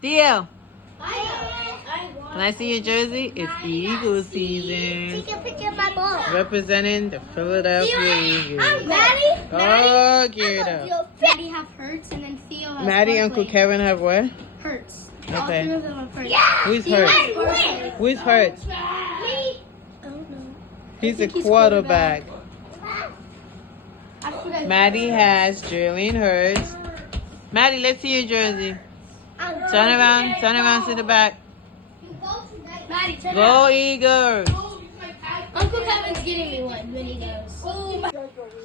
Theo, I can I see your jersey? It's Eagle season. Take a picture of my ball. Representing the Philadelphia Eagles. Maddie? Oh, get up. Maddie have Hurts and then Theo has Maddie, Uncle Barkley. Kevin have what? Hurts. Okay. All three of them have Hurts. Who's Theo hurt? has Barkley. Who's hurt? I don't know. He's I a think he's quarterback. I forgot. Maddie has Jalen Hurts. Maddie, let's see your jersey. Turn around to the back. Maddie, turn Go Eagles! Uncle Kevin's getting me one when he goes.